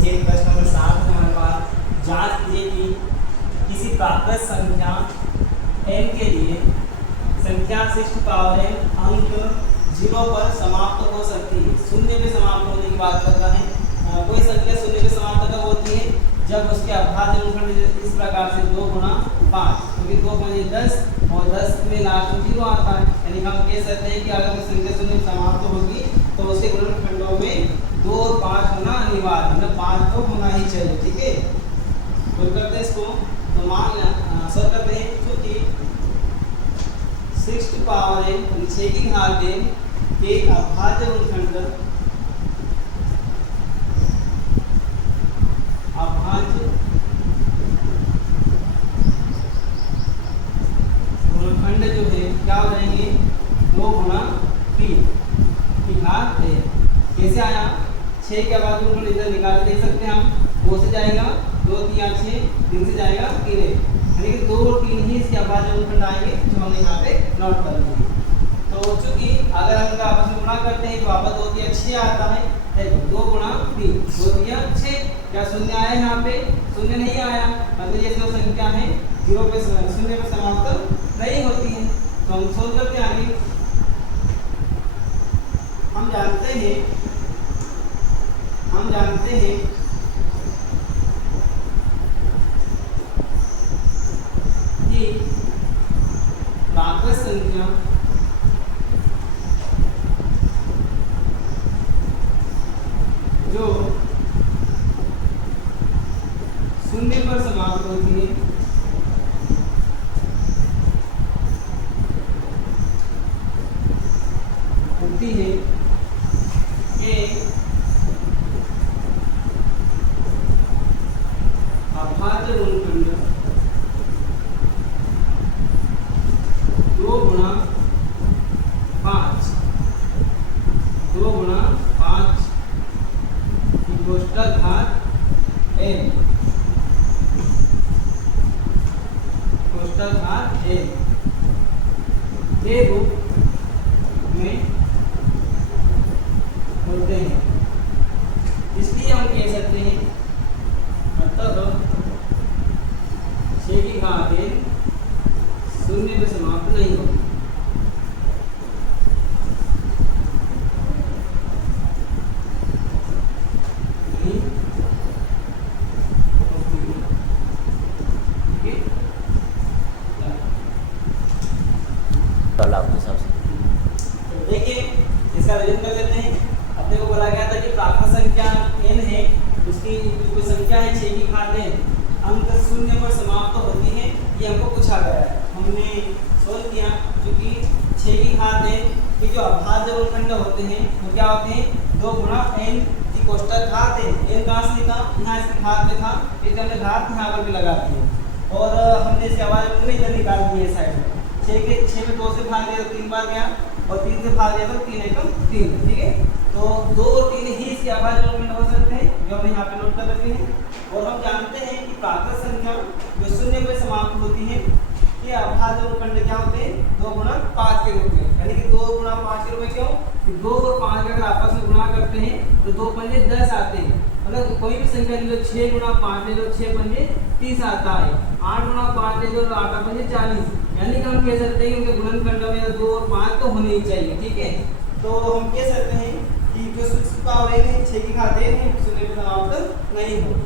देखिए प्रश्न नंबर 7 में हमारे पास जांच कीजिए कि किसी प्राकृत संख्या n के लिए संख्या 6 पावर n अंक 0 पर समाप्त हो सकती है। शून्य पे समाप्त होने की बात कर रहा है। कोई संख्या शून्य पे समाप्त कब होती है? जब उसके अभाज्य गुणनखंड इस प्रकार से 2 गुणा 5, क्योंकि 2 बजे 10 और 10 में लास्ट में 0 आता है। यानी हम कह सकते हैं कि अगर कोई संख्या शून्य में समाप्त होगी तो उसके गुणनखंडों में 2 और 5 होना अनिवार्य, मतलब 5 तो होना ही चाहिए। ठीक है, तो करते हैं इसको। तो मान सर करते हैं क्योंकि 6 की पावर n 6 की घात n के अभाज्य गुणनखंड जो है क्या हो जाएंगे? 2 गुणा 3 की घात n। कैसे आया? 6 के अभाज्य गुणनखंड इधर निकाल के देख सकते हैं हम। 2 से जाएगा 2 3 6, 3 से जाएगा 3, यानी कि 2 और 3 ही इसके अभाज्य गुणनखंड आएंगे, जो हमने यहाँ पे नोट कर लिया। तो चूंकि अगर हम इनका आपस में गुणा करते हैं तो वापस 2 3 6 आता है। देखो 2 गुणा 3, 2 3 6। क्या शून्य आया यहाँ पे? शून्य नहीं आया। मतलब ये जो संख्या है 0 पे शून्य पे समाप्त नहीं होती है। तो हम सोच करते हैं आगे। हम जानते हैं कि प्राकृत संख्या जो शून्य पर समाप्त होती है कि अभाज्य गुणनखंड 2 गुणा 5 की कोष्टक घात n के रूप में होते हैं। इसलिए हम कह सकते हैं मतलब 6 की घात n शून्य में समाप्त नहीं होगी। देखिए इसका रिजल्ट कर लेते हैं। अपने को बोला गया था कि प्राकृत संख्या n है, उसकी कोई संख्या है 6 की घात n अंक 0 पर समाप्त होती है, ये हमको पूछा गया है। हमने सोल्व किया। क्योंकि 6 की घात n के जो अभाज्य गुणनखंड होते हैं वो क्या होते हैं? 2 गुणा n की कोष्टक घात n। n कहाँ से लिखा? यहाँ इसकी घात में था, इसलिए हमने घात यहाँ पर भी लगा दी है। और हमने इसके अभाज्य गुणनखंड इधर निकाल दिए है साइड में। 6 में 2 से भाग दिया तो 3 बार गया, और 3 से भाग दिया तो 3 एकम 3। ठीक है, तो 2 और 3 ही इसके अभाज्य गुणनखंड हो सकते हैं, जो हमने यहाँ पे नोट कर रखे हैं। और हम जानते हैं कि प्राकृत संख्या जो शून्य पे समाप्त होती है ये अभाज्य गुणनखंड क्या होते हैं? 2 गुणा 5 के रूप में। यानी कि 2 गुणा 5 के रूप में। क्यों? कि 2 और 5 का अगर आपस में गुणा करते हैं तो 2 पंजे 10 आते हैं। मतलब कोई भी संख्या ले लो, 6 गुणा 5 ले लो, 6 पंजे 30 आता है। 8 गुणा 5 ले लो, 8 पंजे 40। यानी कि हम कह सकते हैं कि उनके गुणनखंड में 2 और 5 तो होने ही चाहिए। ठीक है, तो हम कह सकते हैं कि जो 6 की पावर n है 6 की घात n है, शून्य पे समाप्त नहीं होगी।